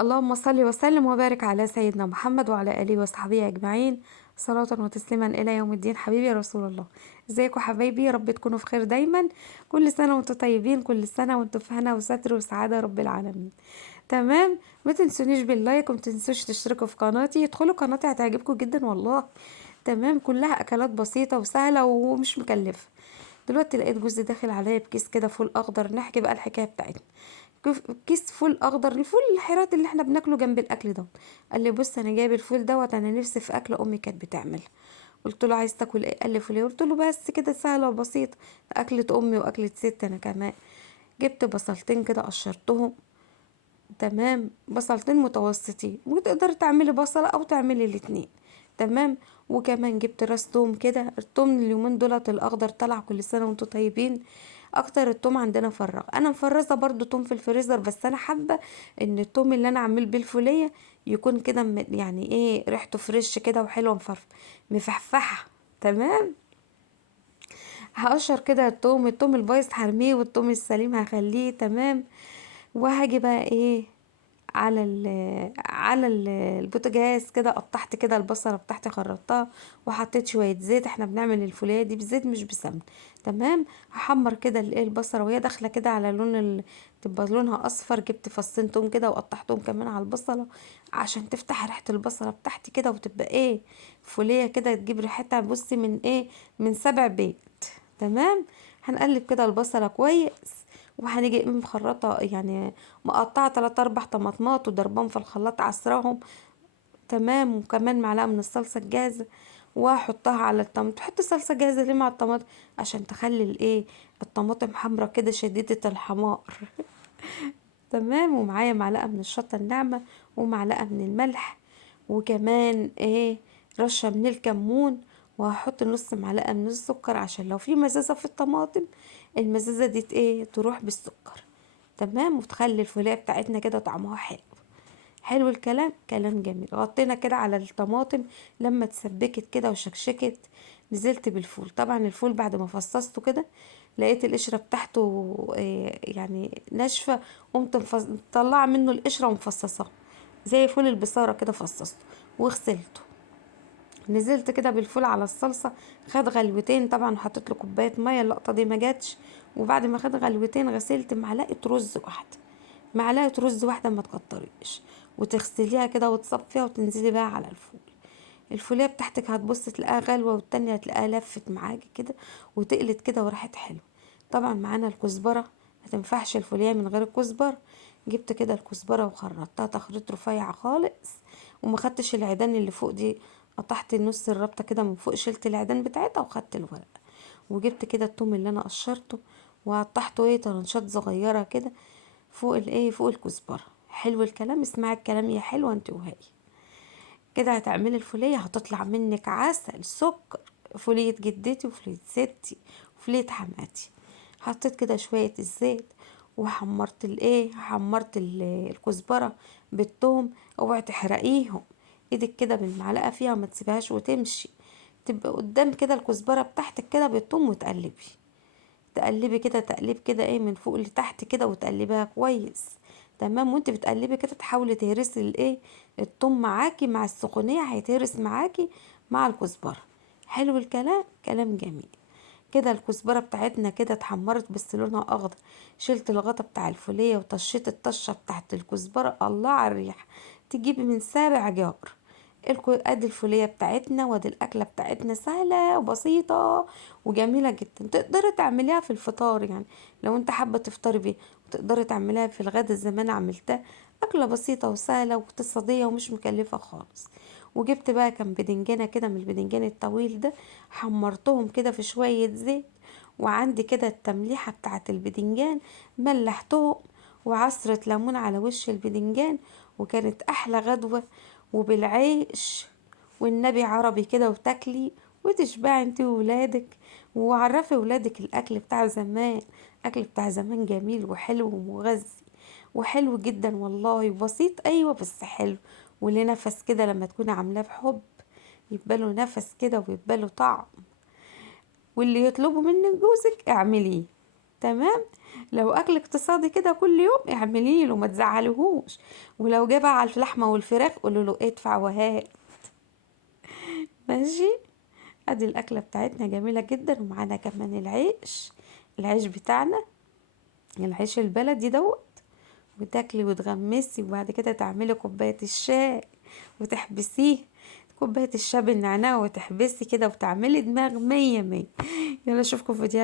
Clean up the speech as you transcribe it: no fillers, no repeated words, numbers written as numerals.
اللهم صل وسلم وبارك على سيدنا محمد وعلى آله وصحبه أجمعين، صلاة وتسليما إلى يوم الدين. حبيبي يا رسول الله، ازيكم حبايبي؟ يا رب تكونوا في خير دايما. كل سنة وانتم طيبين، كل سنة وانتم في هنا وستر وسعادة يا رب العالمين. تمام. ما تنسونيش باللايك وما تنسوش تشتركوا في قناتي، ادخلوا قناتي هتعجبكم جدا والله. تمام، كلها أكلات بسيطة وسهلة ومش مكلفة. دلوقتي لقيت جوزي داخل عليا بكيس كده فول اخضر، نحكي بقى الحكايه بتاعتنا. كيس فول اخضر، الفول الحيرات اللي احنا بناكله جنب الاكل ده. قال لي بص انا جايب الفول دوت، انا نفسي في اكل امي كانت بتعملها. قلت له عايز تاكل ايه؟ قال لي فول. قلت له بس كده سهله وبسيطه، اكله امي واكله ست انا كمان. جبت بصلتين كده قشرتهم. تمام، بصلتين متوسطين، وتقدري تعملي بصلة او تعملي الاتنين. تمام. وكمان جبت راس توم كده، التوم اليومين دولت الاخضر طلع، كل سنة وانتم طيبين. اكتر التوم عندنا فرغ، انا مفرزه برضو توم في الفريزر، بس انا حابه ان التوم اللي انا اعمل بيه الفوليه يكون كده يعني ايه، ريحته فريش كده وحلوه مفحفحه. تمام. هقشر كده التوم البايظ هرميه، والتوم السليم هخليه. تمام. وهاجي بقى ايه، البوتاجاز كده، قطعت كده البصله بتاعتي خرطتها، وحطيت شويه زيت. احنا بنعمل الفوليه دي بزيت مش بسمن. تمام. هحمر كده البصله وهي داخله كده على تبقى لونها اصفر. جبت فصين توم كده وقطعتهم كمان على البصله، عشان تفتح ريحه البصله بتاعتي كده، وتبقى ايه، فوليه كده تجيب ريحتها. بصي من ايه، من 7 بيت. تمام. هنقلب كده البصله كويس، وهنيجي مخرطه يعني، مقطعه 3 4 طماطمات وضربهم في الخلاط عصراهم. تمام. وكمان معلقه من الصلصه الجاهزه، واحطها على الطماطم. تحط صلصه جاهزه ليه مع الطماطم؟ عشان تخلي الايه، الطماطم حمرا كده شديده الحمار. تمام. ومعايا معلقه من الشطه الناعمه، ومعلقه من الملح، وكمان ايه، رشه من الكمون. وهحط نص معلقه من السكر، عشان لو في مزازه في الطماطم، المزازه دي ايه، تروح بالسكر. تمام. وتخلي الفوليه بتاعتنا كده طعمها حلو. حلو الكلام، كلام جميل. غطينا كده على الطماطم، لما اتسبكت كده وشكشكت، نزلت بالفول. طبعا الفول بعد ما فصصته كده، لقيت القشرة بتاعته يعني ناشفة، قمت مطلعة منه القشرة ومفصصاه زي فول البصارة كده، فصصته وغسلته. نزلت كده بالفول على الصلصة، خد غلوتين. طبعا حطيت له كوباية مية، اللقطة دي ما جاتش. وبعد ما خد غلوتين، غسلت معلقة رز واحدة، ما تكتريش. وتغسليها كده وتصفيها، وتنزلي بقى على الفول. الفوليه بتاعتك هتبص تلاقيها غلوة، والتانية هتلاقيها لفت معاكي كده، وتقلت كده وراحت حلوة. طبعا معانا الكزبرة، ما تنفعش الفوليه من غير الكزبرة. جبت كده الكزبرة وخرطتها تخريط رفيع خالص، وما خدتش العيدان اللي فوق دي. قطعت نص الربطة كده من فوق، شلت العيدان بتاعتها وخدت الورق. وجبت كده التوم اللي انا قشرته، وقطعته ايه، طرنشات صغيرة كده، فوق الايه، فوق الكزبرة. حلو الكلام، اسمعي الكلام يا حلوة انت وهي. كده هتعملي الفولية، هتطلع منك عسل سكر. فولية جدتي وفولية ستي وفولية حماتي. حطيت كده شوية الزيت، وحمرت الكزبرة بالثوم. اوعي تحرقيهم، ايدك كده بالمعلقة فيها وما تسيبهاش وتمشي. تبقى قدام كده الكزبرة بتاعتك كده بالثوم، تقلبي كده تقليب كده ايه، من فوق لتحت كده، وتقلبيها كويس. تمام. وانت بتقلبي كده تحاولي تهرسي الايه، الثوم معاكي مع السخونيه، هيتهرس معاكي مع الكزبره. حلو الكلام، كلام جميل. كده الكزبره بتاعتنا كده اتحمرت بس لونها اخضر. شلت الغطا بتاع الفوليه، وطشيت الطشه بتاعت الكزبره، الله على الريحه، تجيبي من 7 جار. ادي الفوليه بتاعتنا، وادي الاكله بتاعتنا سهله وبسيطه وجميله جدا. تقدري تعمليها في الفطار يعني، لو انت حابه تفطري بيها. وتقدري تعمليها في الغدا زي ما انا عملتها. اكله بسيطه وسهله واقتصاديه ومش مكلفه خالص. وجبت بقى كام بدنجانه كده من البدنجان الطويل ده، حمرتهم كده في شويه زيت. وعندي كده التمليحه بتاعه البدنجان، ملحتهم، وعصرة ليمون على وش البدنجان. وكانت احلى غدوه، وبالعيش، والنبي عربي كده، وتاكلي وتشبعي انت وولادك. وعرفي ولادك الاكل بتاع زمان. اكل بتاع زمان جميل وحلو ومغذي، وحلو جدا والله، وبسيط ايوه بس حلو. وليه نفس كده لما تكوني عاملاه بحب، يبقى له نفس كده ويبقى له طعم. واللي يطلبه منك جوزك اعمليه. تمام. لو اكل اقتصادي كده كل يوم اعملي له، ما تزعلهوش. ولو جه بقى على اللحمه والفراخ قولوا له ادفع وهات. ماشي. ادي الاكله بتاعتنا جميله جدا، ومعانا كمان العيش، العيش بتاعنا، العيش البلدي دوت. وتاكلي وتغمسي، وبعد كده تعملي كوبايه الشاي وتحبسيه، كوبايه الشاي بالنعناع، وتحبسي كده وتعملي دماغ مية مية. يلا اشوفكم في فيديوهات